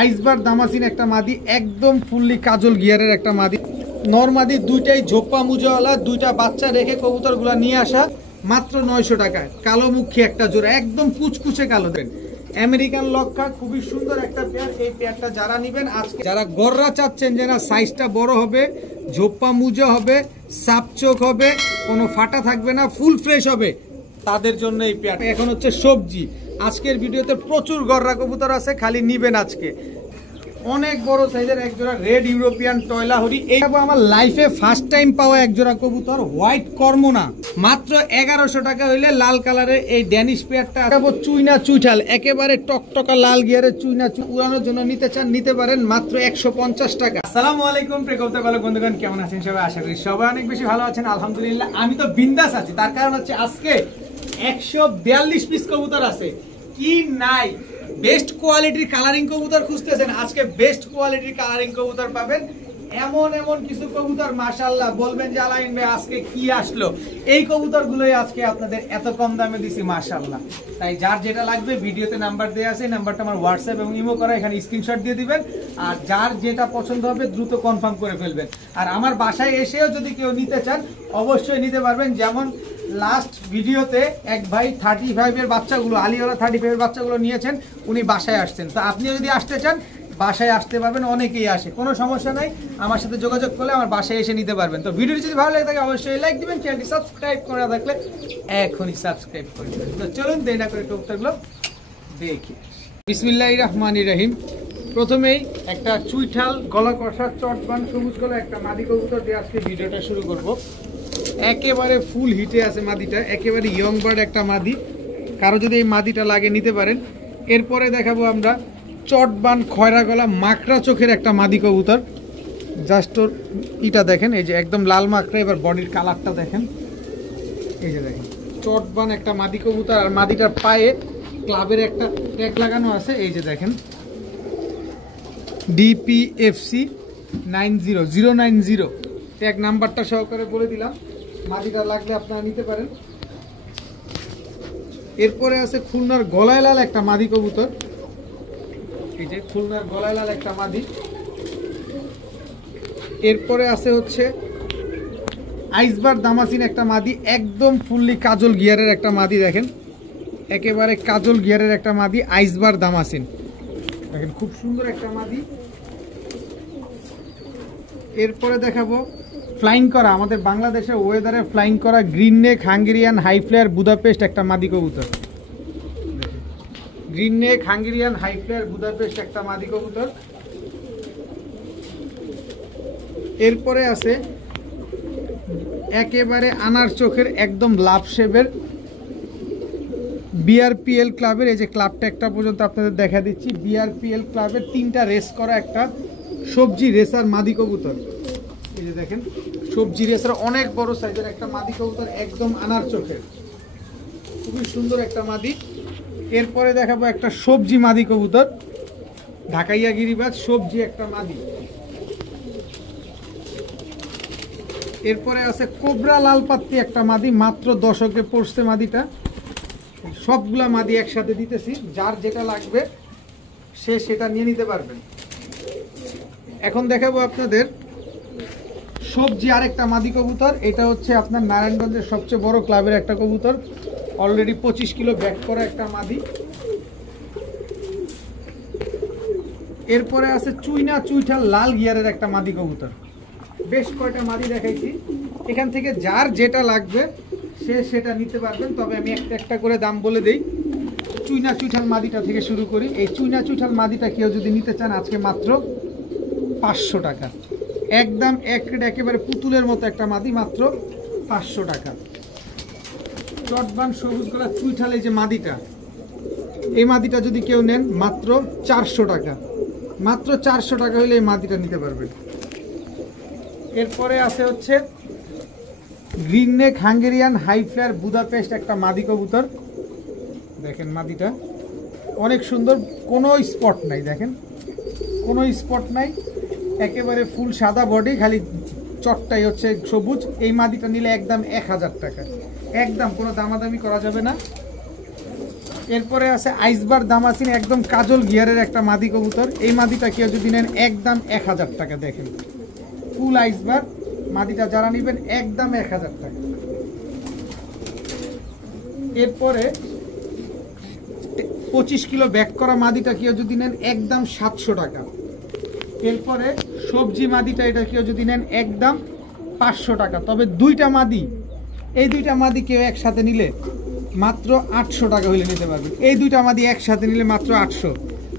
আইসবার দামাসিন একটা মাদি, একদম ফুললি কাজল গিয়ারের একটা মাদি, নরমাদি দুইটাই ঝোপ্পা মুজাওয়ালা, দুইটা বাচ্চা রেখে কবুতরগুলো নিয়ে আসা মাত্র 900 টাকায়। কালো মুখী একটা জোড়া, একদম কুচকুচে কালো দেন, আমেরিকান লক্ষা, খুবই সুন্দর একটা পেয়ার। এই পেয়ারটা যারা নেবেন আজকে, যারা গররা চাচ্ছেন যে না সাইজটা বড় হবে, ঝোপ্পা মুজা হবে, সাপ চোখ হবে, কোনো ফাটা থাকবে না, ফুল ফ্রেশ হবে, তাদের জন্য এই পেয়ারটা। এখন হচ্ছে সবজি, আজকের ভিডিওতে প্রচুর গররা কবুতর আছে, খালি নিবেন আজকে। অনেক বড় সাইজের একজোড়া রেড ইউরোপিয়ান টয়লা হরি, এই আমার লাইফে ফার্স্ট টাইম পাওয়া একজোড়া কবুতর, হোয়াইট কর্মনা, মাত্র 1100 টাকা হইলে লাল কালারের এই ড্যানিশ পেয়ারটা। চুইনা চুইঠাল, একেবারে টকটকা লাল গিয়ারের চুইনা উড়ানোর জন্য নিতে চান নিতে পারেন, মাত্র 150 টাকা। আসসালামু আলাইকুম প্রিয় কবুতর পালক বন্ধুগণ, কেমন আছেন সবাই? আশা করি সবাই অনেক বেশি ভালো আছেন, আলহামদুলিল্লাহ। আমি তো বিন্দাস আছি, তার কারণ হচ্ছে আজকে 142 পিস কবুতর আছে। কি নাই, বেস্ট কোয়ালিটির কালারিং কবুতর খুঁজতেছেন, আজকে বেস্ট কোয়ালিটির কালারিং কবুতর পাবেন। এমন এমন কিছু কবুতর মাশাআল্লাহ বলবেন যে আলামিন ভাই আজকে কি আসলো, এই কবুতরগুলোই আজকে আপনাদের এত কম দামে দিছি মাশাআল্লাহ। তাই যার যেটা লাগবে ভিডিওতে নাম্বার দেওয়া আছে, নাম্বারটা আমার হোয়াটসঅ্যাপ এবং ইমো করা, এখানে স্ক্রিনশট দিয়ে দিবেন। আর যার যেটা পছন্দ হবে দ্রুত কনফার্ম করে ফেলবেন। আর আমার বাসায় এসেও যদি কেউ নিতে চান অবশ্যই নিতে পারবেন। যেমন লাস্ট ভিডিওতে এক ভাই 35 এর বাচ্চাগুলো, আলিওয়ালা 35 এর বাচ্চাগুলো নিয়েছেন, উনি বাসায় আসছেন। তো আপনিও যদি আসতে চান বাসায় আসতে পারবেন, অনেকেই আসে, কোনো সমস্যা নাই। আমার সাথে যোগাযোগ করলে আমার বাসায় এসে নিতে পারবেন। তো ভিডিওটি যদি ভালো লাগে থাকে অবশ্যই লাইক দিবেন, চ্যানেলটি সাবস্ক্রাইব করে থাকলে এখনই সাবস্ক্রাইব করে দেবেন। তো চলুন দেরি না করে কবুতরগুলো দেখি। বিসমিল্লাহির রহমানির রহিম। প্রথমেই একটা চুইঠাল গলা কষা চটবান সবুজ গলা একটা মাদি কবুতর দিয়ে আজকে ভিডিওটা শুরু করব। একেবারে ফুল হিটে আছে মাদিটা, একেবারে ইয়ং বার্ড একটা মাদি, কারো যদি এই মাদিটা লাগে নিতে পারেন। এরপরে দেখাবো আমরা চটবান খয়রা গলা মাকড়া চোখের একটা মাদি কবুতর। জাস্ট ওর ইটা দেখেন, এই যে একদম লাল মাকড়া। এবার বডির কালারটা দেখেন, এই যে দেখেন চটবান একটা মাদি কবুতর। আর মাদিটার পায়ে ক্লাবের একটা ট্যাগ লাগানো আছে, এই যে দেখেন DPFC 90090 ট্যাগ নাম্বারটা সহকারে বলে দিলাম। মাদিটা লাগলে আপনারা নিতে পারেন। এরপরে আছে খুলনার গলায় লাল একটা মাদি কবুতর, এই যে খুলনার গলায় লাল একটা মাদি। এরপরে আছে হচ্ছে আইসবার দামাসিন একটা মাদি, একদম ফুললি কাজল গিয়ারের একটা মাদি, দেখেন একেবারে কাজল গিয়ারের একটা মাদি, আইসবার দামাসিন, দেখেন খুব সুন্দর একটা মাদি। এরপরে দেখাবো ফ্লাইং করা, আমাদের বাংলাদেশের ওয়েদারে ফ্লাইং করা green neck Hungarian high flyer Budapest একটা মাদি কবুতর। Green neck Hungarian high flyer Budapest একটা মাদি কবুতর। এরপরে আছে একেবারে আনার চোখের একদম লাভ শেপের BRPL ক্লাবের, এই যে ক্লাবটা একটা পর্যন্ত আপনাদের দেখা দিচ্ছি, BRPL ক্লাবের 3টা রেস করা একটা সবজি রেসার মাদি কবুতর। এই যে দেখেন সবজি রেসার অনেক বড় সাইজের একটা মাদি কবুতর, একদম আনার চোখের, খুবই সুন্দর একটা মাদি। এরপরে দেখাবো একটা সবজি মাদি কবুতর, ঢাকাইয়া গিরিবাজ সবজি একটা মাদি। এরপরে আছে কোবরা লালপাত্তি একটা মাদি, মাত্র 10-এ পড়ছে মাদিটা। সবগুলা মাদি একসাথে দিতেছি, যার যেটা লাগবে সে সেটা নিয়ে নিতে পারবেন। এখন দেখাবো আপনাদের সবজি আরেকটা মাদি কবুতর, এটা হচ্ছে আপনার নারায়ণগঞ্জের সবচেয়ে বড় ক্লাবের একটা কবুতর, অলরেডি 25 কিলো ব্যাক করা একটা মাদি। এরপরে আছে চুইনা চুইঠাল লাল গিয়ারের একটা মাদি কবুতর। বেশ কয়টা মাদি দেখাইছি, এখান থেকে যার যেটা লাগবে সে সেটা নিতে পারবেন। তবে আমি একটা একটা করে দাম বলে দেই। চুইনা চুইঠাল মাদিটা থেকে শুরু করি। এই চুইনা চুইঠাল মাদিটা কেউ যদি নিতে চান আজকে মাত্র 500 টাকা, একদম একেবারে পুতুলের মতো একটা মাদি, মাত্র 500 টাকা। চটবান সবুজ গলা চুইঠাল এই যে মাদিটা, এই মাদিটা যদি কেউ নেন মাত্র 400 টাকা, মাত্র 400 টাকা হলে এই মাদিটা নিতে পারবেন। এরপরে আছে হচ্ছে green neck Hungarian high flyer Budapest একটা মাদি কবুতর, দেখেন মাদিটা অনেক সুন্দর, কোনো স্পট নাই, দেখেন কোনো স্পট নাই, একেবারে ফুল সাদা বডি, খালি চটটাই হচ্ছে সবুজ। এই মাদিটা নিলে একদম 1000 টাকা, একদম কোনো দামাদামি করা যাবে না। এরপরে আছে আইসবার দামাসিন, একদম কাজল গিয়ারের একটা মাদি কবুতর। এই মাদিটা কেউ যদি নেন একদম 1000 টাকা। দেখেন ফুল আইসবার মাদিটা যারা নেবেন একদম 1000 টাকা। এরপরে 25 কিলো ব্যাক করা মাদিটা কেউ যদি নেন একদম 700 টাকা। এরপরে সবজি মাদিটা এটা কেউ যদি নেন একদম 500 টাকা। তবে দুইটা মাদি, এই দুইটা মাদি কেউ একসাথে নিলে মাত্র 800 টাকা হইলে নিতে পারবেন। এই দুইটা মাদি একসাথে নিলে মাত্র 800,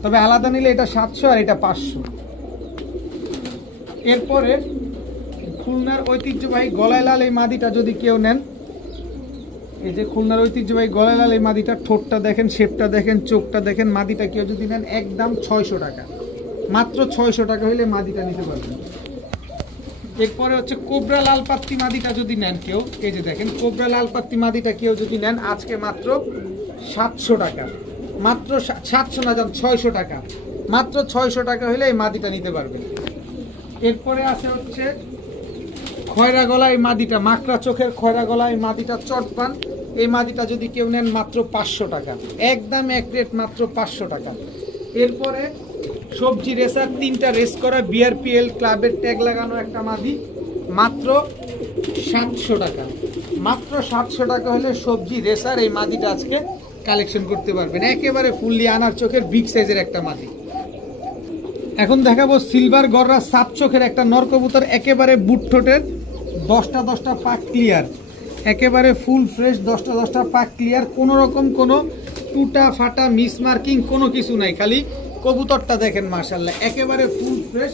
তবে আলাদা নিলে এটা 700 আর এটা 500। এরপরে খুলনার ঐতিহ্যবাহী গলায় লাল এই মাদিটা যদি কেউ নেন, এই যে খুলনার ঐতিহ্যবাহী গলায় লাল এই মাদিটা, ঠোঁটটা দেখেন, শেপটা দেখেন, চোখটা দেখেন, মাদিটা কেউ যদি নেন একদম 600 টাকা। মাত্র 600 টাকা হইলে মাদিটা নিতে পারবেন। এরপরে হচ্ছে কোবরা লাল পাত্তি মাদিটা যদি নেন কেউ, এই যে দেখেন কোবরা লাল পাত্তি মাদিটা কেউ যদি নেন আজকে মাত্র 700 টাকা। মাত্র 700 না, যান 600 টাকা। মাত্র 600 টাকা হইলে এই মাদিটা নিতে পারবেন। এরপরে আছে হচ্ছে খয়রা গলা এই মাদিটা, মাকড়া চোখের খয়রা গলা এই মাদিটা চটপান। এই মাদিটা যদি কেউ নেন মাত্র 500 টাকা, একদম এক রেট, মাত্র 500 টাকা। এরপরে সবজি রেসার, 3টা রেস করা বিআরপিএল ক্লাবের ট্যাগ লাগানো একটা মাদি, মাত্র 700 টাকা। মাত্র 700 টাকা হলে সবজি রেসার এই মাদিটা আজকে কালেকশন করতে পারবেন। একেবারে ফুললি আনার চোখের বিগ সাইজের একটা মাদি। এখন দেখাবো সিলভার গররা সাপ চোখের একটা নর কবুতর, একেবারে বুট ঠোঁটের, 10টা পাক ক্লিয়ার, একেবারে ফুল ফ্রেশ, 10টা পাক ক্লিয়ার। কোনো রকম কোনো টুটা ফাটা মিস মার্কিং কোনো কিছু নাই, খালি কবুতরটা দেখেন মাশাআল্লাহ, একেবারে ফুল ফ্রেশ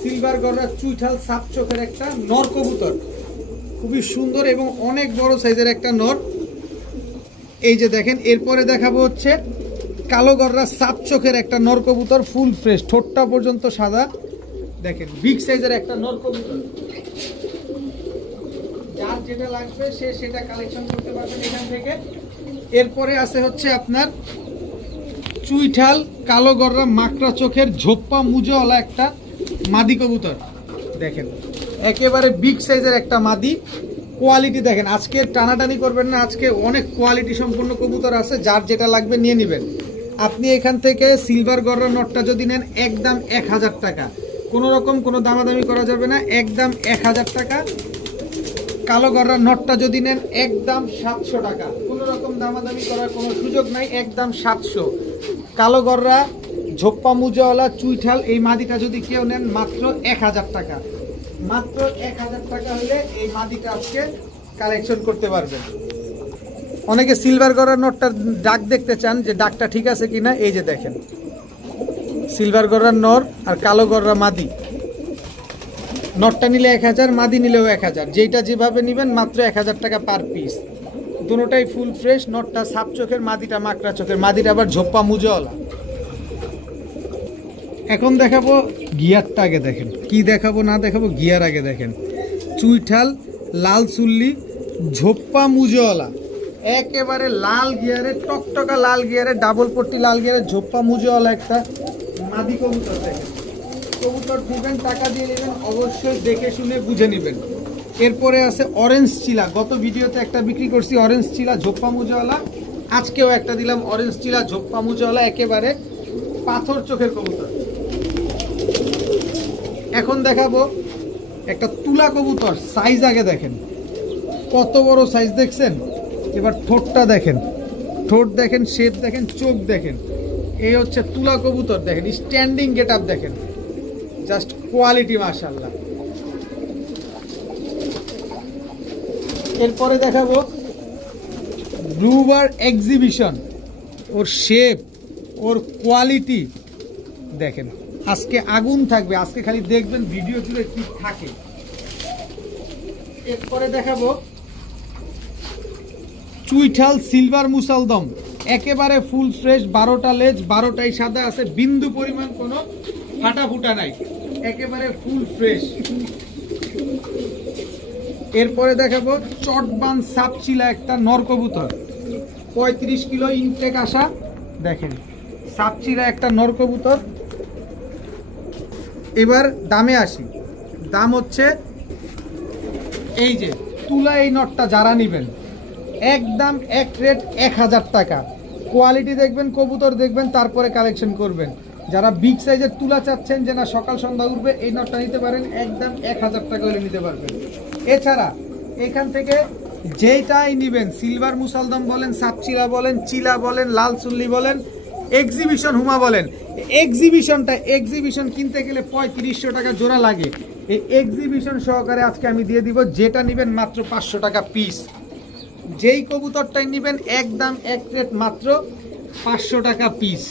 সিলভার গররা চুইঠাল সাপ চোখের একটা নর কবুতর, খুবই সুন্দর এবং অনেক বড় সাইজের একটা নর। এই যে দেখেন। এরপরে দেখাবো হচ্ছে কালো গররা সাপ চোখের একটা নর কবুতর, ফুল ফ্রেশ, ঠোঁটটা পর্যন্ত সাদা, দেখেন বিগ সাইজের একটা নর কবুতর। যার যেটা লাগবে সে সেটা কালেকশন করতে পারবেন এখান থেকে। এরপরে আছে হচ্ছে আপনার চুইঠাল কালো গররা মাকড়া চোখের ঝোপ্পা মুজোওয়ালা একটা মাদি কবুতর, দেখেন একেবারে বিগ সাইজের একটা মাদি। কোয়ালিটি দেখেন, আজকে টানাটানি করবেন না, আজকে অনেক কোয়ালিটি সম্পন্ন কবুতর আছে, যার যেটা লাগবে নিয়ে নেবেন। আপনি এখান থেকে সিলভার গররা নটটা যদি নেন একদম 1000 টাকা, কোনো রকম কোনো দামাদামি করা যাবে না, একদম 1000 টাকা। কালো গররা নটটা যদি নেন একদম 700 টাকা, কোনো রকম দামাদামি করার কোনো সুযোগ নাই, একদম 700। কালো গররা ঝোপ্পা মুজোওয়ালা চুইঠাল এই মাদিটা যদি কেউ নেন মাত্র 1000 টাকা। মাত্র 1000 টাকা হলে এই মাদিটা আজকে কালেকশন করতে পারবেন। অনেকে সিলভার গররা নটটার ডাক দেখতে চান, যে ডাকটা ঠিক আছে কিনা। এই যে দেখেন সিলভার গররার নর আর কালো গররা মাদি, নটটা নিলে 1000, মাদি নিলেও 1000, যেটা যেভাবে নেবেন মাত্র 1000 টাকা পার পিস। দুটোটাই ফুল ফ্রেশ, নটটা সাপ চোখের, মাদিটা মাকড়া চোখের, মাদিটা আবার ঝোপ্পা মুজোওয়ালা। এখন দেখাবো গিয়ারটা, আগে দেখেন কি দেখাবো না দেখাবো, গিয়ার আগে দেখেন। চুইঠাল লাল চুল্লি ঝোপ্পা মুজোওয়ালা, একেবারে লাল গিয়ারে, টকটকা লাল গিয়ারে, ডাবল পট্টি লাল গিয়ারে, ঝোপ্পা মুজোওয়ালা একটা মাদি কবুতর। দেখেন কবুতর দিবেন, টাকা দিয়ে নেবেন, অবশ্যই দেখে শুনে বুঝে নেবেন। এরপরে আছে অরেঞ্জ চিলা, গত ভিডিওতে একটা বিক্রি করছি অরেঞ্জ চিলা ঝোপ্পা মুজোওয়ালা, আজকেও একটা দিলাম অরেঞ্জ চিলা ঝোপ্পা মুজোওয়ালা, একেবারে পাথর চোখের কবুতর। এখন দেখাবো একটা তুলা কবুতর, সাইজ আগে দেখেন কত বড় সাইজ, দেখছেন। এবার ঠোঁটটা দেখেন, ঠোঁট দেখেন, শেপ দেখেন, চোখ দেখেন। এই হচ্ছে তুলা কবুতর, দেখেন স্ট্যান্ডিং গেট আপ দেখেন, জাস্ট কোয়ালিটি মাশাআল্লাহ। এরপরে দেখাবো ব্লুবার এক্সিবিশন, ওর শেপ, ওর কোয়ালিটি দেখেন, আজকে আগুন থাকবে, আজকে খালি দেখবেন ভিডিও জুড়ে কি থাকে। এরপরে দেখাবো চুইঠাল সিলভার মুসালদম, একেবারে ফুল ফ্রেশ, 12টা লেজ, 12টাই সাদা আছে, বিন্দু পরিমাণ কোনো ফাটা ফুটা নাই, একেবারে ফুল ফ্রেশ। এরপরে দেখাবো চটবান সাপচিলা একটা নর কবুতর, 35 কিলো ইনটেক আসা, দেখেন সাপচিলা একটা নর কবুতর। এবার দামে আসি, দাম হচ্ছে এই যে তুলা এই নটটা যারা নেবেন একদম এক রেট 1000 টাকা, কোয়ালিটি দেখবেন, কবুতর দেখবেন, তারপরে কালেকশন করবেন। যারা বিগ সাইজের তুলা চাচ্ছেন যে না সকাল সন্ধ্যা উঠবে, এই নটটা নিতে পারেন, একদম 1000 টাকা হলে নিতে পারবেন। এছাড়া এখান থেকে যেটাই নেবেন, সিলভার মুসালদম বলেন, সাপচিলা বলেন, চিলা বলেন, লাল চুল্লি বলেন, এক্সিবিশন হুমা বলেন, এক্সিবিশন কিনতে গেলে 3500 টাকা জোড়া লাগে। এই এক্সিবিশন সহকারে আজকে আমি দিয়ে দিব, যেটা নেবেন মাত্র 500 টাকা পিস। যেই কবুতরটাই নেবেন একদম এক রেট মাত্র 500 টাকা পিস।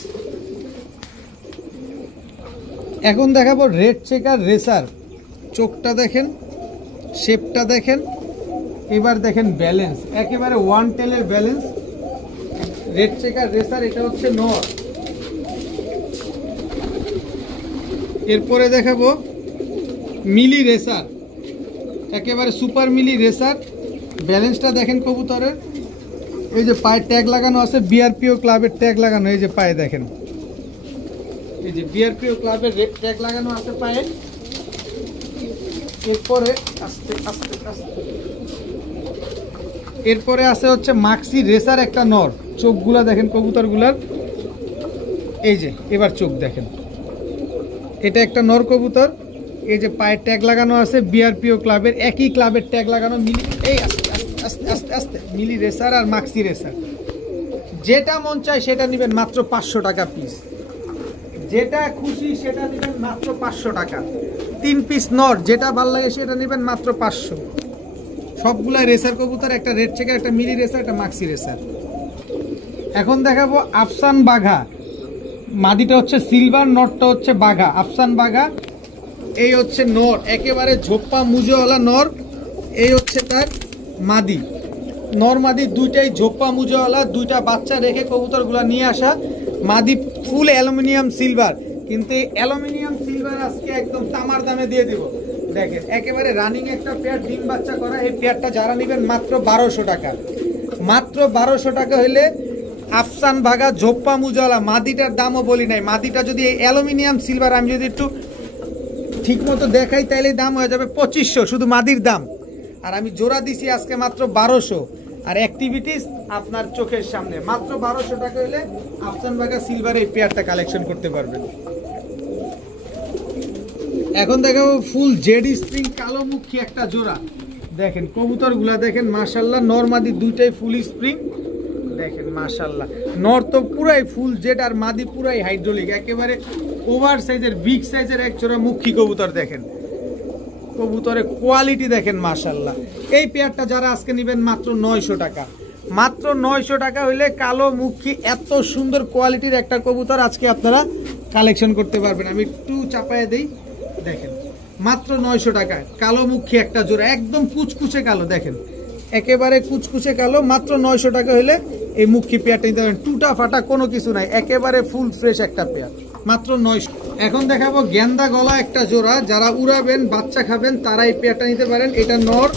এখন দেখাবো রেড চেকার রেসার। চোখটা দেখেন, শেপটা দেখেন, এবার দেখেন ব্যালেন্স, একেবারে ওয়ান টেলের ব্যালেন্স। রেড চেকার রেসার, এটা হচ্ছে নর। এরপরে দেখাবো মিলি রেসার, একেবারে সুপার মিলি রেসার। ব্যালেন্সটা দেখেন কবুতরের, এই যে পায়ে ট্যাগ লাগানো আছে, বিআরপিও ক্লাবের ট্যাগ লাগানো, এই যে পায়ে দেখেন, এই যে বিআরপিও ক্লাবের ট্যাগ লাগানো আছে পায়ে। এরপরে আস্তে আস্তে আস্তে এরপরে আছে হচ্ছে মাক্সি রেসার একটা নর। চোখগুলা দেখেন কবুতরগুলার, এই যে এবার চোখ দেখেন, এটা একটা নর কবুতর। এই যে পায়ে ট্যাগ লাগানো আছে বিআরপিও ক্লাবের, একই ক্লাবের ট্যাগ লাগানো, মিলি, এই আস্তে আস্তে আস্তে আস্তে মিলি রেসার আর মাক্সি রেসার। যেটা মন চায় সেটা নেবেন মাত্র 500 টাকা পিস। যেটা খুশি সেটা নেবেন মাত্র 500 টাকা। 3 পিস নর, যেটা ভালো লাগে সেটা নেবেন মাত্র 500। সবগুলা রেসার কবুতর, একটা রেড চেকার, একটা মিলি রেসার, একটা মাক্সি রেসার। এখন দেখাবো আফসান বাঘা। মাদিটা হচ্ছে সিলভার, নরটা হচ্ছে বাঘা, আফসান বাঘা। এই হচ্ছে নর, একেবারে ঝোপ্পা মুজোওয়ালা নর। এই হচ্ছে তার মাদি। নর মাদি দুইটাই ঝোপ্পা মুজোওয়ালা, দুইটা বাচ্চা রেখে কবুতরগুলা নিয়ে আসা। মাদি ফুল অ্যালুমিনিয়াম সিলভার, কিন্তু এই অ্যালুমিনিয়াম সিলভার আজকে একদম তামার দামে দিয়ে দিব। দেখেন একেবারে রানিং একটা পেয়ার, ডিম বাচ্চা করা। এই পেয়ারটা যারা নেবেন মাত্র 1200 টাকা। মাত্র 1200 টাকা হইলে আফসান বাঘা ঝোপ্পা মুজোওয়ালা। মাদিটার দামও বলি নাই, মাদিটা যদি এই অ্যালুমিনিয়াম সিলভার আমি যদি একটু ঠিক মতো দেখাই তাইলে দাম হয়ে যাবে 2500, শুধু মাদির দাম। আর আমি জোড়া দিছি আজকে মাত্র 1200। আর অ্যাক্টিভিটিস আপনার চোখের সামনে, মাত্র 1200 টাকা হলে আফসান বাঘা সিলভার এই পেয়ারটা কালেকশন করতে পারবেন। এখন দেখাবো ফুল জেডি স্প্রিং কালোমুখী একটা জোড়া। দেখেন কবুতরগুলা দেখেন মাশাল্লাহ, নর মাদি দুইটাই ফুল স্প্রিং। দেখেন মাশাল্লাহ, নর তো পুরাই ফুল জেড আর মাদি পুরাই হাইড্রোলিক, একেবারে ওভার সাইজের বিগ সাইজের এক জোড়া মুখী কবুতর। দেখেন কবুতরের কোয়ালিটি দেখেন মাশাল্লাহ। এই পেয়ারটা যারা আজকে নেবেন মাত্র 900 টাকা। মাত্র 900 টাকা হইলে কালো মুখী এত সুন্দর কোয়ালিটির একটা কবুতর আজকে আপনারা কালেকশন করতে পারবেন। আমি একটু চাপায় দেই, দেখেন মাত্র 900 টাকায় কালো মুখী একটা জোড়া, একদম কুচকুচে কালো। দেখেন একেবারে কুচকুচে কালো, মাত্র 900 টাকা হইলে এই মুখী পেয়ারটা নিতে পারবেন। টুটা ফাটা কোনো কিছু নাই, একেবারে ফুল ফ্রেশ একটা পেয়ার, মাত্র 900। এখন দেখাবো গেন্দা গলা একটা জোড়া। যারা উড়াবেন, বাচ্চা খাবেন, তারা এই পেয়ারটা নিতে পারেন। এটা নর,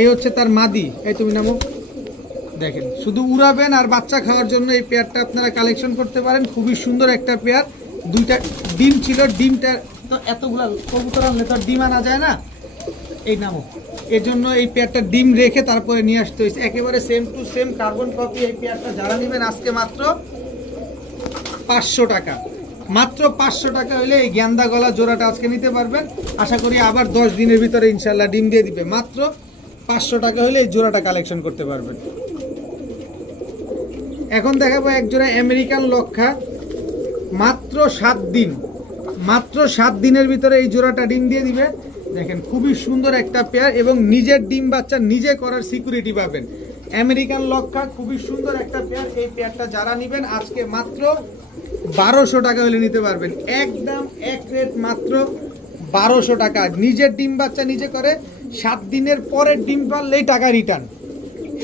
এই হচ্ছে তার মাদি। এই তুমি নামো, দেখেন শুধু উড়াবেন আর বাচ্চা খাওয়ার জন্য এই পেয়ারটা আপনারা কালেকশন করতে পারেন। খুবই সুন্দর একটা পেয়ার। দুইটা ডিম ছিল, ডিমটা তো এতগুলা কবুতর আনলে তো ডিম আনা যায় না, এই নামো, এর জন্য এই পেয়ারটা ডিম রেখে তারপরে নিয়ে আসতে হয়েছে। একেবারে same to same carbon copy. এই পেয়ারটা যারা নেবেন আজকে মাত্র 500 টাকা। মাত্র 500 টাকা হলে এই গেন্দা গলা জোড়াটা আজকে নিতে পারবেন। আশা করি আবার 10 দিনের ভিতরে ইনশাল্লাহ ডিম দিয়ে দিবে। মাত্র 500 টাকা হলে এই জোড়াটা কালেকশন করতে পারবেন। এখন দেখাবো এক জোড়া আমেরিকান লক্ষা। মাত্র 7 দিন, মাত্র 7 দিনের ভিতরে এই জোড়াটা ডিম দিয়ে দিবে। দেখেন খুবই সুন্দর একটা পেয়ার এবং নিজের ডিম বাচ্চা নিজে করার সিকিউরিটি পাবেন। আমেরিকান লক্ষা খুবই সুন্দর একটা পেয়ার। এই পেয়ারটা যারা নেবেন আজকে মাত্র 1200 টাকা হলে নিতে পারবেন। একদম এক রেট, মাত্র 1200 টাকা। নিজের ডিম বাচ্চা নিজে করে, 7 দিনের পরের ডিম পারলেই টাকা রিটার্ন।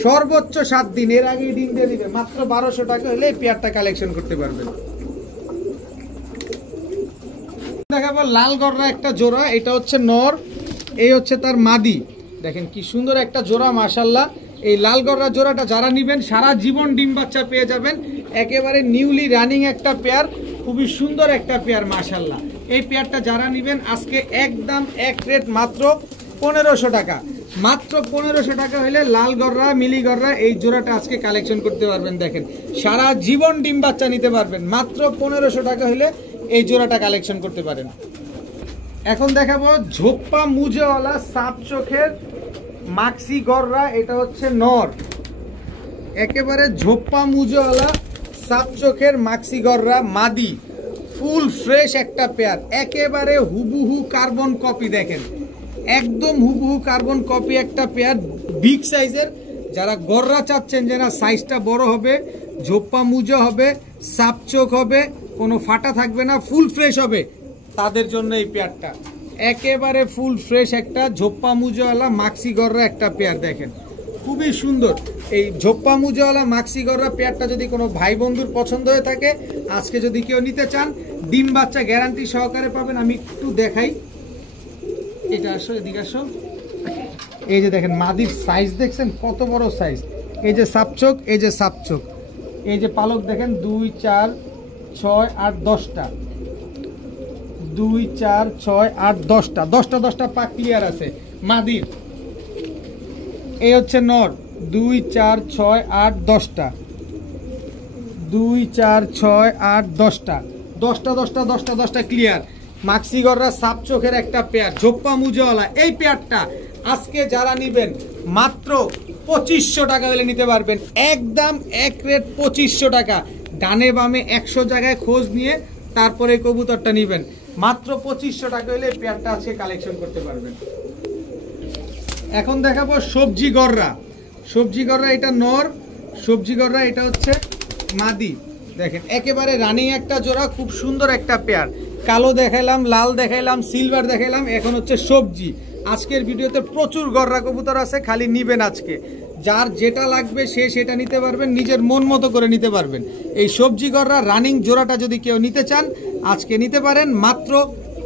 সর্বোচ্চ 7 দিন, এর আগে ডিম দিয়ে দিবে। মাত্র 1200 টাকা হলে এই পেয়ারটা কালেকশন করতে পারবেন। দেখাবো লাল গররা একটা জোড়া। এটা হচ্ছে নর, এই হচ্ছে তার মাদি। দেখেন কি সুন্দর একটা জোড়া মাশাল্লাহ। এই লাল গররা জোড়াটা যারা নেবেন সারা জীবন ডিম বাচ্চা পেয়ে যাবেন। একেবারে নিউলি রানিং একটা পেয়ার, খুবই সুন্দর একটা পেয়ার মাশাল্লাহ। এই পেয়ারটা যারা নেবেন আজকে একদম এক রেট, মাত্র 1500 টাকা। মাত্র 1500 টাকা হলে লাল গররা মিলি গররা এই জোড়াটা আজকে কালেকশন করতে পারবেন। দেখেন সারা জীবন ডিম বাচ্চা নিতে পারবেন, মাত্র 1500 টাকা হলে এই জোড়াটা কালেকশন করতে পারেন। এখন দেখাবো ঝোপ্পা মুজেওয়ালা সাপ চোখের মাক্সি গররা, এটা হচ্ছে নর। একেবারে ঝোপ্পা মুজেওয়ালা সাপ চোখের মাক্সি গররা মাদি, ফুল ফ্রেশ একটা পেয়ার, একেবারে হুবহু কার্বন কপি। দেখেন একদম হুবহু কার্বন কপি একটা পেয়ার, বিগ সাইজের। যারা গররা চাচ্ছেন যে না সাইজটা বড় হবে, ঝোপ্পা মুজো হবে, সাপ চোখ হবে, কোনো ফাটা থাকবে না, ফুল ফ্রেশ হবে, তাদের জন্য এই পেয়ারটা। একেবারে ফুল ফ্রেশ একটা ঝোপ্পা মুজোওয়ালা মাক্সি গররা একটা পেয়ার। দেখেন খুবই সুন্দর এই ঝোপ্পা মুজোওয়ালা মাক্সি গররা পেয়ারটা। যদি কোনো ভাই বন্ধুর পছন্দ হয়ে থাকে, আজকে যদি কেউ নিতে চান, ডিম বাচ্চা গ্যারান্টি সহকারে পাবেন। আমি একটু দেখাই, এটা আসো, এদিকে আসো। এই যে দেখেন মাদির সাইজ দেখছেন কত বড় সাইজ। এই যে সাপচোক, এই যে সাপচোক, এই যে পালক দেখেন 2 4 6 8 10টা, 2 4 6 8 10টা, 10টা পাক ক্লিয়ার আছে মাদির। এই হচ্ছে নর, 2 4 6 8 10টা, 2 4 6 8 10টা, 10টা ক্লিয়ার। মাক্সি গররা সাপ চোখের একটা পেয়ার, ঝোপ্পা মুজোওয়ালা। এই পেয়ারটা আজকে যারা নিবেন মাত্র 2500 টাকা হলে নিতে পারবেন, একদম এক রেট 2500 টাকা। ডানে বামে 100 জায়গায় খোঁজ নিয়ে তারপরে কবুতরটা নিবেন, মাত্র 2500 টাকা হলে পেয়ারটা আজকে কালেকশন করতে পারবেন। এখন দেখাবো সবজি গররা। সবজি গররা এটা নর, সবজি গররা এটা হচ্ছে মাদি। দেখেন একেবারে রানিং একটা জোড়া, খুব সুন্দর একটা পেয়ার। কালো দেখাইলাম, লাল দেখাইলাম, সিলভার দেখাইলাম, এখন হচ্ছে সবজি। আজকের ভিডিওতে প্রচুর গররা কবুতর আছে, খালি নিবেন আজকে। যার যেটা লাগবে সে সেটা নিতে পারবেন, নিজের মন মতো করে নিতে পারবেন। এই সবজি গররা রানিং জোড়াটা যদি কেউ নিতে চান, আজকে নিতে পারেন মাত্র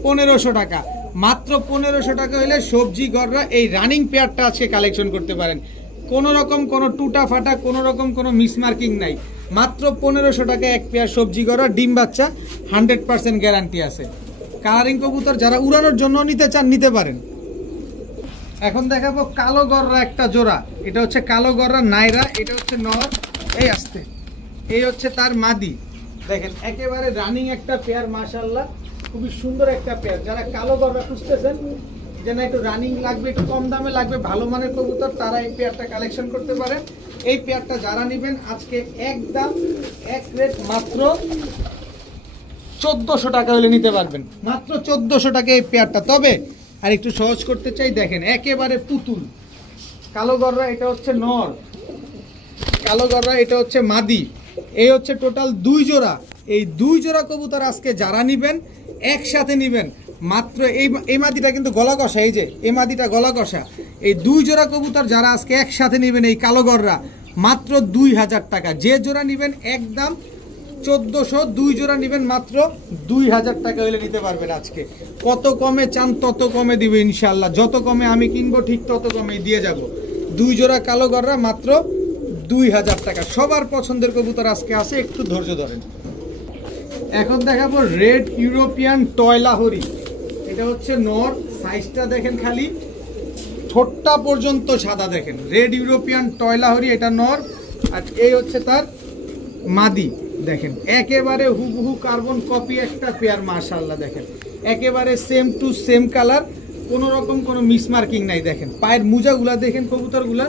1500 টাকা। মাত্র 1500 টাকা হলে সবজি গররা এই রানিং পেয়ারটা আজকে কালেকশন করতে পারেন। কোনো রকম কোনো টুটা ফাটা, কোনো রকম কোনো মিসমার্কিং নাই। মাত্র 1500 টাকা এক পেয়ার সবজি গররা, ডিম বাচ্চা 100% গ্যারান্টি আছে। কালারিং কবুতর যারা উড়ানোর জন্য নিতে চান নিতে পারেন। এখন দেখাবো কালো গররা একটা জোড়া, এটা হচ্ছে কালো গররা নাইরা, এটা হচ্ছে নর। এই আসতে, এই হচ্ছে তার মাদি। দেখেন একেবারে রানিং একটা পেয়ার, মাশাআল্লাহ খুবই সুন্দর একটা পেয়ার। যারা কালো গররা খুঁজতেছেন যে না একটু রানিং লাগবে, একটু কম দামে লাগবে, ভালো মানের কবুতর, তারা এই পেয়ারটা কালেকশন করতে পারেন। এই পেয়ারটা যারা নেবেন আজকে একদম এক রেট মাত্র 1400 টাকা হলে নিতে পারবেন, মাত্র 1400 টাকা এই পেয়ারটা। তবে আর একটু সহজ করতে চাই, দেখেন একেবারে পুতুল কালো গররা, এটা হচ্ছে নর, কালো গররা এটা হচ্ছে মাদি। এই হচ্ছে টোটাল 2 জোড়া। এই 2 জোড়া কবুতর আজকে যারা নিবেন, একসাথে নিবেন, মাত্র এই মাদিটা কিন্তু গলা কষা, এই যে এই মাদিটা গলা কষা। এই 2 জোড়া কবুতর যারা আজকে একসাথে নিবেন এই কালো গররা, মাত্র 2000 টাকা। যে জোড়া নিবেন একদম 1400, 2 জোড়া নিবেন মাত্র 2000 টাকা হলে নিতে পারবেন আজকে। কত কমে চান তত কমে দিবে ইনশাল্লাহ, যত কমে আমি কিনবো ঠিক তত কমে দিয়ে যাব। 2 জোড়া কালো গররা মাত্র 2000 টাকা। সবার পছন্দের কবুতর আজকে আছে, একটু ধৈর্য ধরেন। এখন দেখাবো রেড ইউরোপিয়ান টয়লাহরি, এটা হচ্ছে নর। সাইজটা দেখেন খালি, ঠোঁটটা পর্যন্ত সাদা। দেখেন রেড ইউরোপিয়ান টয়লাহরি, এটা নর, আর এই হচ্ছে তার মাদি। দেখেন একেবারে হুবহু কার্বন কপি একটা পেয়ার, মাশাআল্লাহ। দেখেন একেবারে সেম টু সেম কালার, কোনো রকম কোনো মিসমার্কিং নাই। দেখেন পায়ের মোজাগুলা দেখেন কবুতরগুলা,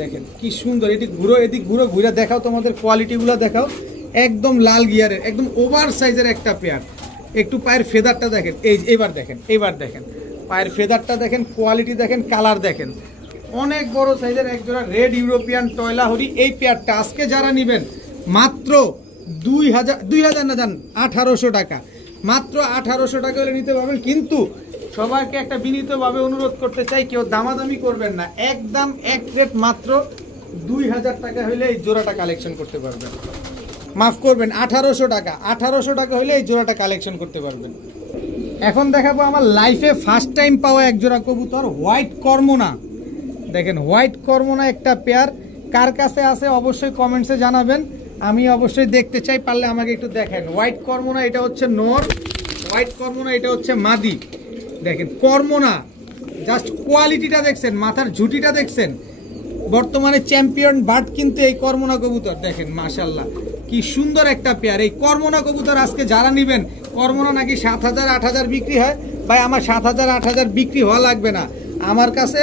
দেখেন কি সুন্দর। এদিক ঘুরো, এদিক ঘুরো, ঘুরে দেখাও তোমাদের কোয়ালিটিগুলো দেখাও। একদম লাল গিয়ারের, একদম ওভার সাইজের একটা পেয়ার। একটু পায়ের ফেদারটা দেখেন, এইবার দেখেন, এইবার দেখেন পায়ের ফেদারটা দেখেন, কোয়ালিটি দেখেন, কালার দেখেন। অনেক বড় সাইজের এক জোড়া রেড ইউরোপিয়ান টয়লাহরি। এই পেয়ারটা আজকে যারা নেবেন মাত্র 2000 না জান 1800 টাকা, মাত্র 1800 টাকা হলে নিতে পারবেন। কিন্তু সবাইকে একটা বিনীতভাবে অনুরোধ করতে চাই, কেউ দামাদামি করবেন না, একদম এক রেট মাত্র 2000 টাকা হলে এই জোড়াটা কালেকশন করতে পারবেন। মাফ করবেন 1800 টাকা, 1800 টাকা হলে এই জোড়াটা কালেকশন করতে পারবেন। এখন দেখাবো আমার লাইফে ফার্স্ট টাইম পাওয়া এক জোড়া কবুতর, হোয়াইট কর্মনা। দেখেন হোয়াইট কর্মনা একটা পেয়ার, কার কাছে আছে অবশ্যই কমেন্টসে জানাবেন, আমি অবশ্যই দেখতে চাই, পারলে আমাকে একটু দেখেন। হোয়াইট কর্মনা এটা হচ্ছে নর, হোয়াইট কর্মনা এটা হচ্ছে মাদি। দেখেন কর্মনা জাস্ট কোয়ালিটিটা দেখছেন, মাথার ঝুটিটা দেখছেন। বর্তমানে চ্যাম্পিয়ন বার্ড কিন্তু এই কর্মনা কবুতর দেখেন, মাশাল্লাহ কি সুন্দর একটা পেয়ার। এই কর্মনা কবুতর আজকে যারা নেবেন, কর্মনা নাকি 7,000 8,000 বিক্রি হয়, ভাই আমার 7,000 8,000 বিক্রি হওয়া লাগবে না। আমার কাছে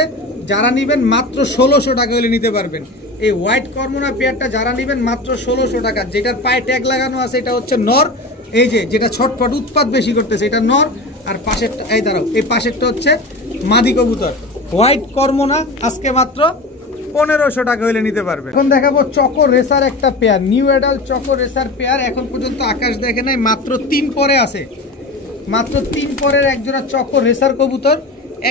যারা নেবেন মাত্র 1600 টাকা হলে নিতে পারবেন। এই হোয়াইট কর্মনা পেয়ারটা যারা নেবেন মাত্র 1600 টাকা। যেটার পায়ে ট্যাগ লাগানো আছে এটা হচ্ছে নর, এই যে যেটা ছটফট উৎপাত বেশি করতেছে এটা নর, আর পাশেরটা এই দাঁড়াও, এই পাশেরটা হচ্ছে মাদি কবুতর। হোয়াইট কর্মনা আজকে মাত্র 1500 টাকা হলে নিতে পারবে। এখন দেখাবো চকো রেসার একটা pair, new adult choco racer pair. এখন পর্যন্ত আকাশ দেখে নাই, মাত্র 3 পরে আছে, মাত্র 3 পরের এক জোড়া চকো রেসার কবুতর।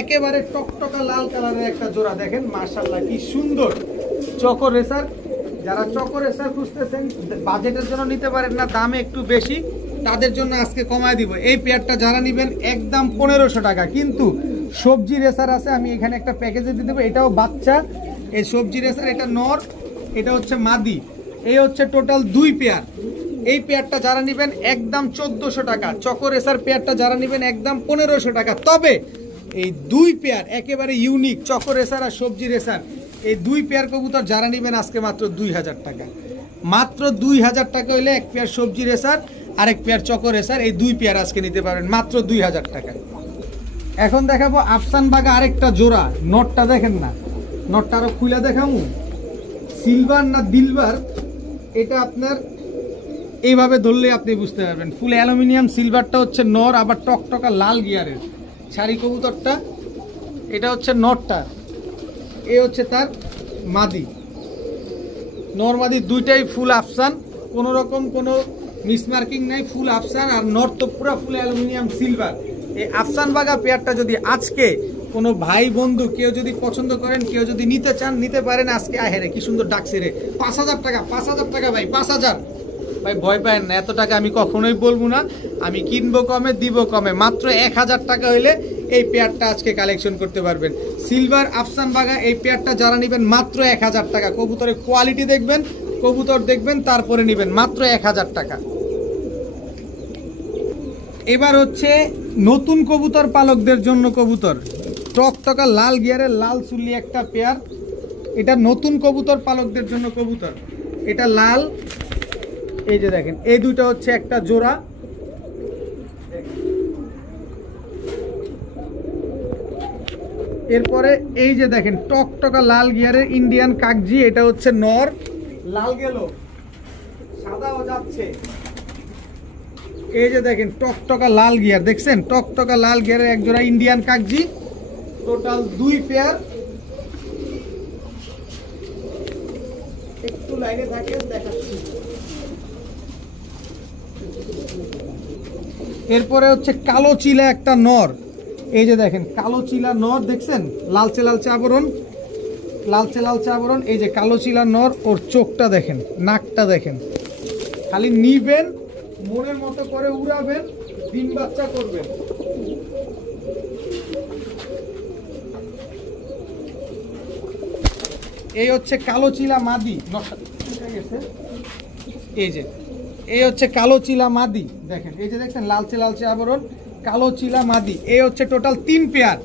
একেবারে টকটকা লাল কালারের একটা জোড়া দেখেন, মাশাআল্লাহ কি সুন্দর চকো রেসার। যারা চকো রেসার খুঁজতেছেন, বাজেটের জন্য নিতে পারেন না, দামে একটু বেশি, তাদের জন্য আজকে কমায় দিব। এই পেয়ারটা যারা নেবেন একদম 1500 টাকা। কিন্তু সবজি রেসার আছে, আমি এখানে একটা প্যাকেজে দিয়ে দেবো, এটাও বাচ্চা। এই সবজি রেসার এটা নর, এটা হচ্ছে মাদি, এই হচ্ছে টোটাল 2 পেয়ার। এই পেয়ারটা যারা নেবেন একদম 1400 টাকা। চকো রেসার পেয়ারটা যারা নেবেন একদম 1500 টাকা। তবে এই 2 পেয়ার একেবারে ইউনিক, চকো রেসার আর সবজি রেসার, এই 2 পেয়ার কবুতর যারা নেবেন আজকে মাত্র 2000 টাকা। মাত্র 2000 টাকা হইলে এক পেয়ার সবজি রেসার আর এক পেয়ার চকো রেসার, এই 2 পেয়ার আজকে নিতে পারবেন মাত্র 2000 টাকা। এখন দেখাবো আফসান বাগা আরেকটা জোড়া। নটটা দেখেন না, নটটা আরো খুলে দেখাবো। সিলভার না দিলবার, এটা আপনার এইভাবে ধরলে আপনি বুঝতে পারবেন। ফুল অ্যালুমিনিয়াম, সিলভারটা হচ্ছে নর, আবার টকটকা লাল গিয়ারের ছাড়ি কবুতরটা, এটা হচ্ছে নরটা, এ হচ্ছে তার মাদি। নর মাদি দুইটাই ফুল আফসান, কোনো রকম কোনো মিসমার্কিং নাই, ফুল আফসান। আর নর তো পুরো ফুল অ্যালুমিনিয়াম সিলভার। এই আফসান বাগা পেয়ারটা যদি আজকে কোনো ভাই বন্ধু কেউ যদি পছন্দ করেন, কেউ যদি নিতে চান, নিতে পারেন আজকে। আহেরে কি সুন্দর ডাকছে রে, 5000 টাকা, 5000 টাকা ভাই, 5000 ভাই, ভয় পায়েন না, এত টাকা আমি কখনোই বলবো না। আমি কিনবো কমে, দিব কমে। মাত্র 1000 টাকা হইলে এই পেয়ারটা আজকে কালেকশন করতে পারবেন। সিলভার আফসান বাগা এই পেয়ারটা যারা নেবেন মাত্র 1000 টাকা। কবুতরের কোয়ালিটি দেখবেন, কবুতর দেখবেন, তারপরে নেবেন, মাত্র 1000 টাকা। এবার হচ্ছে নতুন কবুতর পালকদের জন্য কবুতর, টকটকা লাল গিয়ারের লাল চুল্লি একটা পেয়ার। এটা নতুন কবুতর পালকদের জন্য কবুতর, এটা লাল, এই যে দেখেন, এই দুইটা হচ্ছে একটা জোড়া। এরপরে এই যে দেখেন টকটকা লাল গিয়ারের ইন্ডিয়ান কাকজি, এটা হচ্ছে নর, লাল গেল সাদাও যাচ্ছে। এই যে দেখেন টকটকা লাল গিয়ার, দেখছেন টকটকা লাল গিয়ারের এক জোড়া ইন্ডিয়ান কাকজি, টোটাল 2 পেয়ার। একটু লাইনে থাকেন দেখাচ্ছি। এরপরে হচ্ছে কালো চিলা একটা নর, এই যে দেখেন কালো চিলা নর, দেখছেন লালচে লালচে আবরণ, লালচে লালচে আবরণ। এই যে কালো চিলা নর, ওর চোখটা দেখেন, নাকটা দেখেন। খালি নিবেন, মনের মতো করে উড়াবেন, ডিম বাচ্চা করবেন। এই হচ্ছে কালো চিলা মাদি, এই যে এই হচ্ছে কালো চিলা মাদি, দেখেন এই যে দেখছেন লালচে লালচে আবরণ, কালো চিলা মাদি। এই হচ্ছে টোটাল 3 পেয়ার,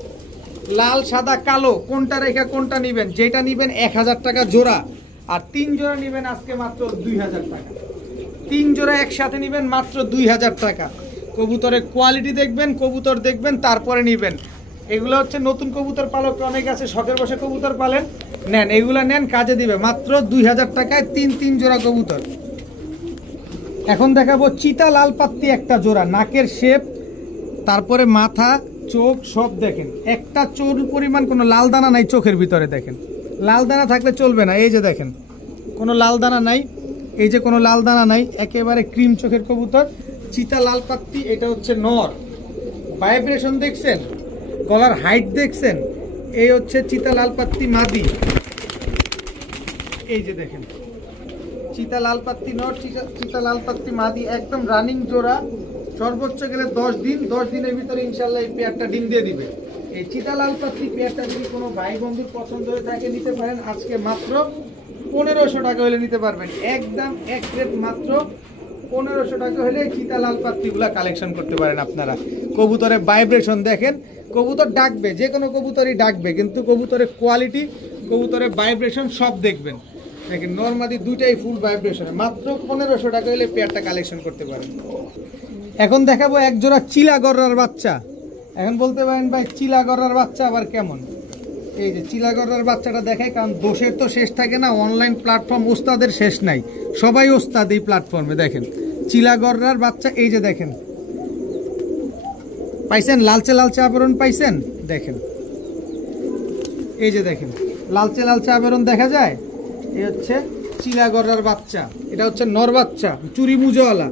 লাল সাদা কালো, কোনটা রেখে কোনটা নিবেন। যেটা নিবেন 1000 টাকা জোড়া, আর 3 জোড়া নিবেন আজকে মাত্র 2000 টাকা। 3 জোড়া একসাথে নিবেন মাত্র 2000 টাকা। কবুতরের কোয়ালিটি দেখবেন, কবুতর দেখবেন, তারপরে নিবেন। এগুলো হচ্ছে নতুন কবুতর পালক অনেক আছে, শখের বসে কবুতর পালেন, নেন এগুলো নেন, কাজে দিবে। মাত্র 2000 টাকায় 3 জোড়া কবুতর। এখন দেখাবো চিতা লাল পাত্তি একটা জোড়া, নাকের শেপ, তারপরে মাথা, চোখ সব দেখেন। একটা চোর পরিমাণ কোনো লাল দানা নাই চোখের ভিতরে, দেখেন লাল দানা থাকলে চলবে না। এই যে দেখেন কোনো লাল দানা নাই, এই যে কোনো লাল দানা নাই, একেবারে ক্রিম চোখের কবুতর, চিতা লাল পাত্তি। এটা হচ্ছে নর, ভাইব্রেশন দেখছেন, গলার হাইট দেখছেন। এই হচ্ছে চিতা লাল পাত্তি মাদি, এই যে দেখেন চিতা লাল পাত্তি নর, চিতা লাল পাত্তি মাদি, একদম রানিং জোড়া। সর্বোচ্চ গেলে 10 দিন, 10 দিনের ভিতরে ইনশাল্লাহ এই পেয়ারটা ডিম দিয়ে দিবে। এই চিতা লাল পাত্তি পেয়ারটা যদি কোনো ভাই বন্ধুর পছন্দ হয়ে থাকে নিতে পারেন, আজকে মাত্র 1500 টাকা হলে নিতে পারবেন। একদম এক রেট মাত্র 1500 টাকা হলে চিতা লাল পাত্রিগুলা কালেকশন করতে পারেন আপনারা। কবুতরের ভাইব্রেশন দেখেন, কবুতর ডাকবে, যে কোনো কবুতরই ডাকবে, কিন্তু কবুতরের কোয়ালিটি, কবুতরের ভাইব্রেশন সব দেখবেন। দেখেন নরমাদি দুইটাই ফুল ভাইব্রেশনে, মাত্র 1500 টাকা হলে পেয়ারটা কালেকশন করতে পারেন। এখন দেখাবো এক জোড়া চিলা গররার বাচ্চা। এখন বলতে পারেন ভাই চিলা গররার বাচ্চা আবার কেমন? এই যে চিলা গররার বাচ্চাটা দেখায়, কারণ দোষের তো শেষ থাকে না, অনলাইন প্ল্যাটফর্ম ওস্তাদের শেষ নাই, সবাই ওস্তাদ এই প্ল্যাটফর্মে। দেখেন চিলা গররার বাচ্চা, এই যে দেখেন পাইছেন লালচে লালচে আবরণ পাইছেন, দেখেন এই যে দেখেন লালচে লালচে আবরণ দেখা যায়, এই হচ্ছে চিলা গররার বাচ্চা। এটা হচ্ছে নর বাচ্চা, চুরি মুজোওয়ালা।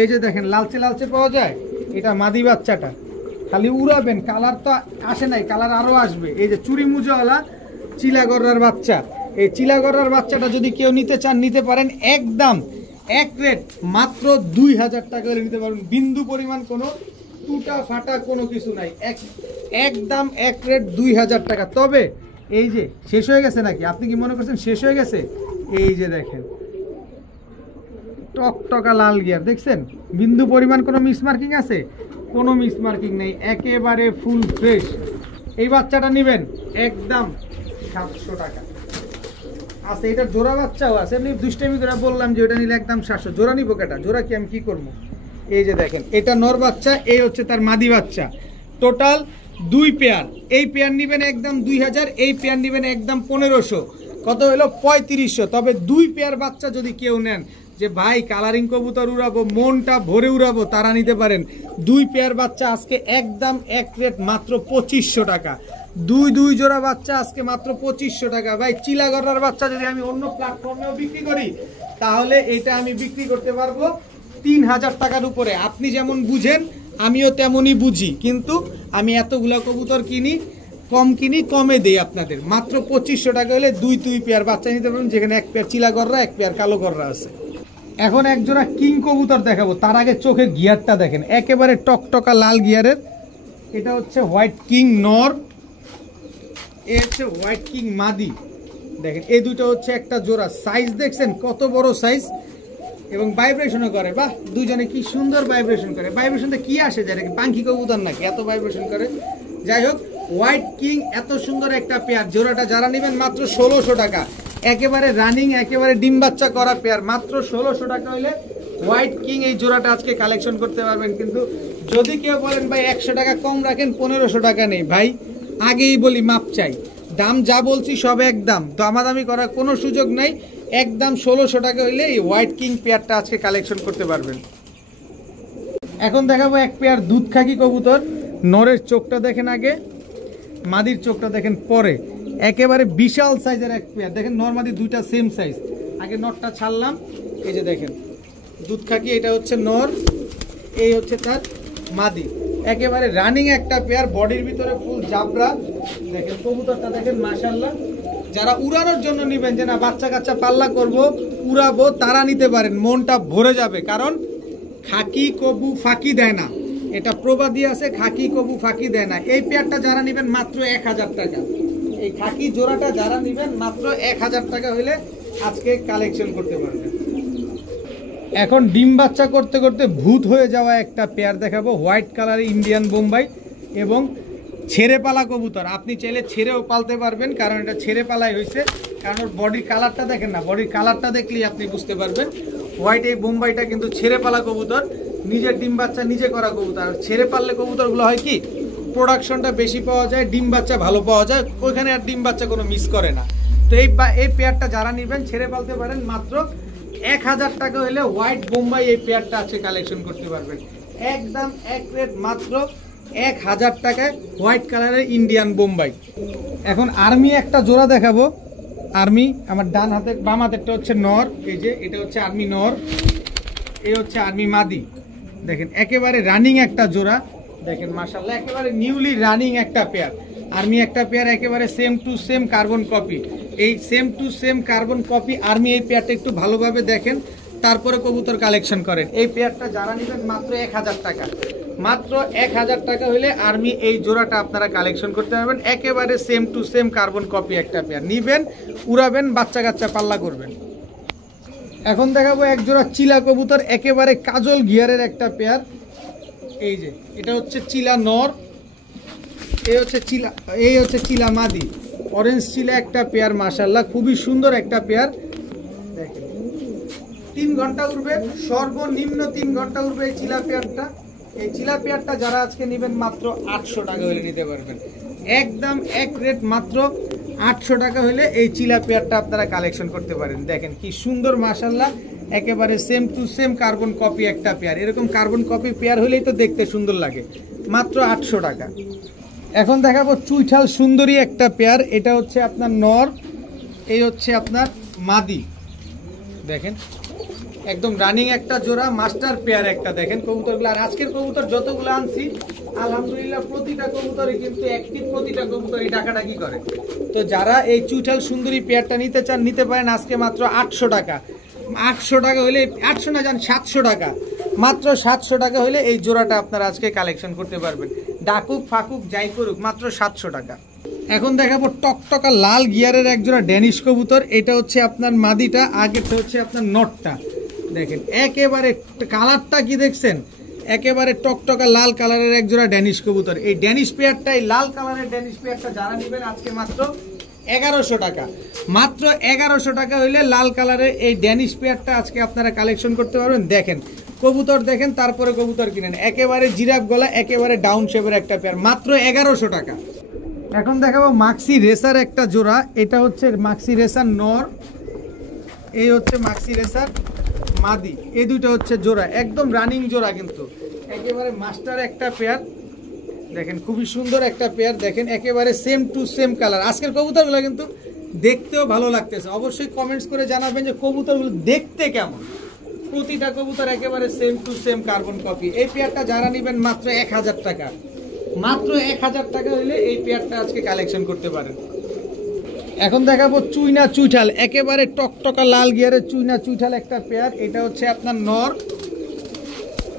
এই যে দেখেন লালচে লালচে পাওয়া যায়, এটা মাদি বাচ্চাটা। খালি উড়াবেন, কালার তো আসে নাই, কালার আরও আসবে। এই যে চুরি মুজোওয়ালা চিলা গররার বাচ্চা। এই চিলা গররার বাচ্চাটা যদি কেউ নিতে চান নিতে পারেন, একদম এক রেট মাত্র 2000 টাকা হলে নিতে পারবেন। বিন্দু পরিমাণ কোনো টুটা ফাটা কোনো কিছু নাই, একদম এক রেট 2000 টাকা। তবে এই যে শেষ হয়ে গেছে নাকি, আপনি কি মনে করছেন শেষ হয়ে গেছে? এই যে দেখেন টকটকা লাল গিয়ার, দেখছেন বিন্দু পরিমাণ কোনো মিসমার্কিং আছে? কোনো মিসমার্কিং নেই, একেবারে ফুল ফ্রেশ। এই বাচ্চাটা নেবেন একদম 700 টাকা আছে। এটা জোড়া বাচ্চাও আছে, এমনি দুষ্টামি করে বললাম যে ওটা নিলে একদম 700। জোড়া নিবো কেটা, জোড়া কি আমি কি করবো? এই যে দেখেন এটা নর বাচ্চা, এই হচ্ছে তার মাদি বাচ্চা। Total 2 pair. এই পেয়ার নেবেন একদম 2000, এই পেয়ার নেবেন একদম 1500। কত হলো? 3500। তবে 2 পেয়ার বাচ্চা যদি কেউ নেন যে ভাই কালারিং কবুতর উড়াবো, মনটা ভরে উড়াবো, তারা নিতে পারেন। 2 পেয়ার বাচ্চা আজকে একদম এক রেট মাত্র 2500 টাকা। 2 জোড়া বাচ্চা আজকে মাত্র 2500 টাকা। ভাই চিলা গররার বাচ্চা যদি আমি অন্য প্ল্যাটফর্মেও বিক্রি করি, তাহলে এটা আমি বিক্রি করতে পারবো 3000 টাকার উপরে। আপনি যেমন বুঝেন আমিও তেমনই বুঝি, কিন্তু আমি এতগুলা কবুতর কিনি, কম কিনি, কমে দেই আপনাদের। মাত্র 2500 টাকা হলে 2 পেয়ার বাচ্চা নিতে পারবেন, যেখানে 1 পেয়ার চিলা গররা, 1 পেয়ার কালো গররা আছে। এখন এক জোড়া কিং কবুতর দেখাবো, তার আগে চোখের গিয়ারটা দেখেন, একেবারে টকটকা লাল গিয়ারের। এটা হচ্ছে হোয়াইট কিং নর, এ হচ্ছে হোয়াইট কিং মাদি। দেখেন এই দুটো হচ্ছে একটা জোড়া। সাইজ দেখছেন কত বড় সাইজ, এবং ভাইব্রেশনও করে। বাহ, দুজনে কি সুন্দর ভাইব্রেশন করে। ভাইব্রেশনটা কি আসে যায় নাকি, পাঙ্কি কবুতর নাকি এত ভাইব্রেশন করে? যাই হোক, হোয়াইট কিং এত সুন্দর একটা পেয়ার। জোড়াটা যারা নেবেন মাত্র 1600 টাকা, একেবারে রানিং, একেবারে ডিম বাচ্চা করা পেয়ার। মাত্র 1600 টাকা হলে হোয়াইট কিং এই জোড়াটা আজকে কালেকশন করতে পারবেন। কিন্তু যদি কেউ বলেন ভাই 100 টাকা কম রাখেন, 1500 টাকা নেই, ভাই আগেই বলি মাপ চাই। দাম যা বলছি সব একদম, দামাদামি করার কোনো সুযোগ নেই। একদম 1600 টাকা হইলে এই হোয়াইট কিং পেয়ারটা আজকে কালেকশন করতে পারবেন। এখন দেখাবো এক পেয়ার দুধ খাকি কবুতর। নরের চোখটা দেখেন আগে, মাদির চোখটা দেখেন পরে। একেবারে বিশাল সাইজের এক পেয়ার। দেখেন নর মাদি দুইটা সেম সাইজ। আগে নরটা ছাড়লাম, এই যে দেখেন দুধ খাকি, এটা হচ্ছে নর, এই হচ্ছে তার মাদি। একেবারে রানিং একটা পেয়ার, বডির ভিতরে ফুল জাবরা। দেখেন কবুতরটা দেখেন মাশাআল্লাহ। যারা উড়ানোর জন্য নেবেন, যে না বাচ্চা কাচ্চা পাল্লা করব, উড়াবো, তারা নিতে পারেন, মনটা ভরে যাবে। কারণ খাকি কবু ফাঁকি দেয় না, এটা প্রবাদী আছে, খাকি কবু ফাঁকি দেয় না। এই পেয়ারটা যারা নেবেন মাত্র 1000 টাকা। এই খাকি জোড়াটা যারা নেবেন মাত্র 1000 টাকা হলে আজকে কালেকশন করতে পারবেন। এখন ডিম বাচ্চা করতে করতে ভূত হয়ে যাওয়া একটা পেয়ার দেখাবো, হোয়াইট কালার ইন্ডিয়ান বোম্বাই এবং ছেড়ে পালা কবুতর। আপনি চাইলে ছেড়েও পালতে পারবেন, কারণ এটা ছেড়ে পালাই হয়েছে। কারণ ওর বডির কালারটা দেখেন না, বডির কালারটা দেখলেই আপনি বুঝতে পারবেন। হোয়াইট এই বোম্বাইটা কিন্তু ছেড়ে পালা কবুতর, নিজের ডিম বাচ্চা নিজে করা কবুতর। আর ছেড়ে পাললে কবুতরগুলো হয় কি, প্রোডাকশনটা বেশি পাওয়া যায়, ডিম বাচ্চা ভালো পাওয়া যায়, ওইখানে আর ডিম বাচ্চা কোনো মিস করে না। তো এই পেয়ারটা যারা নেবেন ছেড়ে পালতে পারেন, মাত্র 1000 টাকা হলে হোয়াইট বোম্বাই এই পেয়ারটা আছে কালেকশন করতে পারবেন। একদম এক রেট মাত্র 1000 টাকায় হোয়াইট কালারের ইন্ডিয়ান বোম্বাই। এখন আর্মি একটা জোড়া দেখাবো। আর্মি আমার ডান হাতে, বাম হাতেরটা হচ্ছে নর, এই যে এটা হচ্ছে আর্মি নর, এই হচ্ছে আর্মি মাদি। দেখেন একেবারে রানিং একটা জোড়া, দেখেন মাশাআল্লাহ, একেবারে নিউলি রানিং একটা পেয়ার। আর্মি একটা পেয়ার, একেবারে same to same carbon copy. এই same to same carbon copy army এই পেয়ারটা একটু ভালোভাবে দেখেন, তারপরে কবুতর কালেকশন করেন। এই পেয়ারটা যারা নেবেন মাত্র 1000 টাকা। মাত্র 1000 টাকা হলে আর্মি এই জোড়াটা আপনারা কালেকশন করতে পারবেন। একেবারে same to same carbon copy একটা পেয়ার। নিবেন, উড়াবেন, বাচ্চা কাচ্চা পাল্লা করবেন। এখন দেখাবো এক জোড়া চিলা কবুতর, একেবারে কাজল গিয়ারের একটা পেয়ার। এই যে এটা হচ্ছে চিলা নর, এই হচ্ছে চিলা মাদি, অরেঞ্জ চিলা একটা পেয়ার, মাশাআল্লাহ খুবই সুন্দর একটা পেয়ার। দেখেন 3 ঘন্টা উঠবে, সর্বনিম্ন 3 ঘন্টা উঠবে এই চিলা পেয়ারটা। এই চিলা পেয়ারটা যারা আজকে নেবেন মাত্র 800 টাকা হলে নিতে পারবেন, একদম এক রেট মাত্র 800 টাকা হলে এই চিলা পেয়ারটা আপনারা কালেকশন করতে পারেন। দেখেন কি সুন্দর মাশাআল্লাহ, একেবারে same to same carbon copy একটা পেয়ার। এরকম কার্বন কপি পেয়ার হলেই তো দেখতে সুন্দর লাগে, মাত্র 800 টাকা। এখন দেখাবো চুইঠাল সুন্দরী একটা পেয়ার, এটা হচ্ছে আপনার নর, এই হচ্ছে আপনার মাদি। দেখেন একদম রানিং একটা জোড়া, মাস্টার পেয়ার একটা। দেখেন কবুতরগুলো, আর আজকের কবুতর যতগুলো আনছি আলহামদুলিল্লাহ প্রতিটা কবুতরই কিন্তু অ্যাক্টিভ, প্রতিটা কবুতরই ডাকাডাকি করে। তো যারা এই চুইঠাল সুন্দরী পেয়ারটা নিতে চান নিতে পারেন আজকে মাত্র 800 টাকা। 800 টাকা হলে, 800 না যান 700 টাকা, মাত্র 700 টাকা হলে এই জোড়াটা আপনারা আজকে কালেকশন করতে পারবেন। ডাকুক ফাকুক যাই করুক, মাত্র 700 টাকা। এখন দেখাবো টকটকা লাল গিয়ারের এক জোড়া ড্যানিশ কবুতর, এটা হচ্ছে আপনার মাদিটা, আগেরটা হচ্ছে আপনার নটটা। দেখেন একেবারে কালারটা কি দেখছেন, একেবারে টকটকা লাল কালারের এক জোড়া ড্যানিশ কবুতর। এই ড্যানিশ পেয়ারটা, এই লাল কালারের ড্যানিশ পেয়ারটা যারা নেবেন আজকে মাত্র 1100 টাকা, মাত্র 1100 টাকা হইলে লাল কালারের এই ড্যানিশ পেয়ারটা আজকে আপনারা কালেকশন করতে পারবেন। দেখেন কবুতর দেখেন, তারপরে কবুতর কিনেন, একেবারে জিরাফ গলা, একেবারে ডাউন শেপের একটা পেয়ার, মাত্র 1100 টাকা। এখন দেখাবো মাক্সি রেসার একটা জোড়া, এটা হচ্ছে মাক্সি রেসার নর, এই হচ্ছে মাক্সি রেসার মাদি, এই দুটো হচ্ছে জোড়া, একদম রানিং জোড়া, কিন্তু একেবারে মাস্টার একটা পেয়ার। দেখেন খুবই সুন্দর একটা পেয়ার, দেখেন একেবারে সেম টু সেম কালার। আজকের কবুতরগুলো কিন্তু দেখতেও ভালো লাগতেছে, অবশ্যই কমেন্টস করে জানাবেন যে কবুতরগুলো দেখতে কেমন। প্রতিটা কবুতর একেবারে same to same carbon copy. এই পেয়ারটা যারা নেবেন মাত্র 1000 টাকা, মাত্র 1000 টাকা হলে এই পেয়ারটা আজকে কালেকশন করতে পারেন। এখন দেখাবো চুইনা চুইঠাল, একেবারে টকটকা লাল গিয়ারের চুইনা চুইঠাল একটা পেয়ার, এটা হচ্ছে আপনার নর,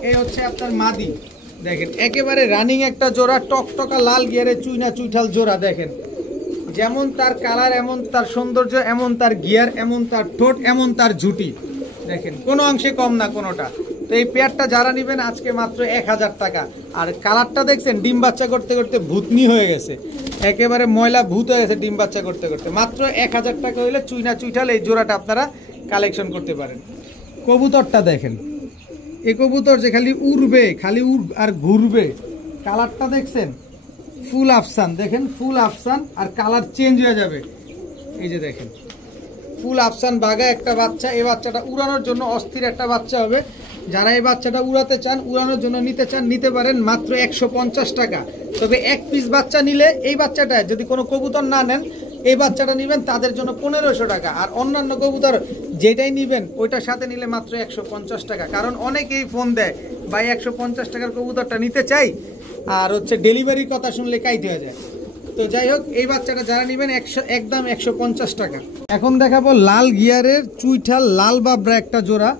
এই হচ্ছে আপনার মাদি। দেখেন একেবারে রানিং একটা জোড়া, টকটকা লাল গিয়ারের চুইনা চুইঠাল জোড়া। দেখেন যেমন তার কালার, এমন তার সৌন্দর্য, এমন তার গিয়ার, এমন তার ঠোঁট, এমন তার ঝুটি। দেখেন কোনো অংশে কম না কোনোটা। তো এই পেয়ারটা যারা নেবেন আজকে মাত্র 1000 টাকা। আর কালারটা দেখছেন, ডিম বাচ্চা করতে করতে ভূতনি হয়ে গেছে, একেবারে ময়লা ভূত হয়ে গেছে ডিম বাচ্চা করতে করতে। মাত্র 1000 টাকা হইলে চুইনা চুইঠাল এই জোড়াটা আপনারা কালেকশন করতে পারেন। কবুতরটা দেখেন, এই কবুতর যে খালি উড়বে, খালি আর ঘুরবে। কালারটা দেখছেন, ফুল আফসান, দেখেন ফুল আফসান, আর কালার চেঞ্জ হয়ে যাবে। এই যে দেখেন ফুল আফসান বাঘা একটা বাচ্চা, এই বাচ্চাটা উড়ানোর জন্য অস্থির একটা বাচ্চা হবে। যারা এই বাচ্চাটা উড়াতে চান, উড়ানোর জন্য নিতে চান, নিতে পারেন মাত্র 150 টাকা। তবে এক পিস বাচ্চা নিলে, এই বাচ্চাটা যদি কোনো কবুতর না নেন, এই বাচ্চাটা নেবেন তাদের জন্য 1500 টাকা। আর অন্যান্য কবুতর যেটাই নেবেন ওইটার সাথে নিলে মাত্র 150 টাকা। কারণ অনেকেই ফোন দেয়, ভাই 150 টাকার কবুতরটা নিতে চাই, আর হচ্ছে ডেলিভারির কথা শুনলে কাইতে হয়ে যায়। তো যাই হোক, এই বাচ্চাটা যারা নেবেন একদম 150 টাকা। এখন দেখাবো লাল গিয়ারের চুইঠাল লাল বাবরা একটা জোড়া।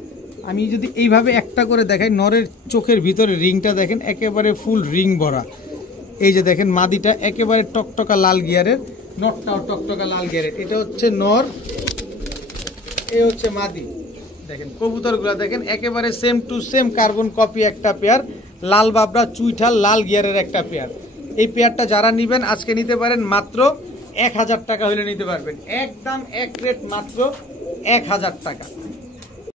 আমি যদি এইভাবে একটা করে দেখাই, নরের চোখের ভিতরে রিংটা দেখেন একেবারে ফুল রিং ভরা। এই যে দেখেন মাদিটা একেবারে টকটকা লাল গিয়ারের, নটটাও টকটকা লাল গিয়ারের। এটা হচ্ছে নর, এই হচ্ছে মাদি। দেখেন কবুতরগুলো দেখেন একেবারে same to same carbon copy একটা পেয়ার, লাল বাবরা চুইঠাল লাল গিয়ারের একটা পেয়ার। এই পেয়ারটা যারা নেবেন আজকে নিতে পারেন মাত্র 1000 টাকা হলে নিতে পারবেন, একদম এক রেট মাত্র 1000 টাকা।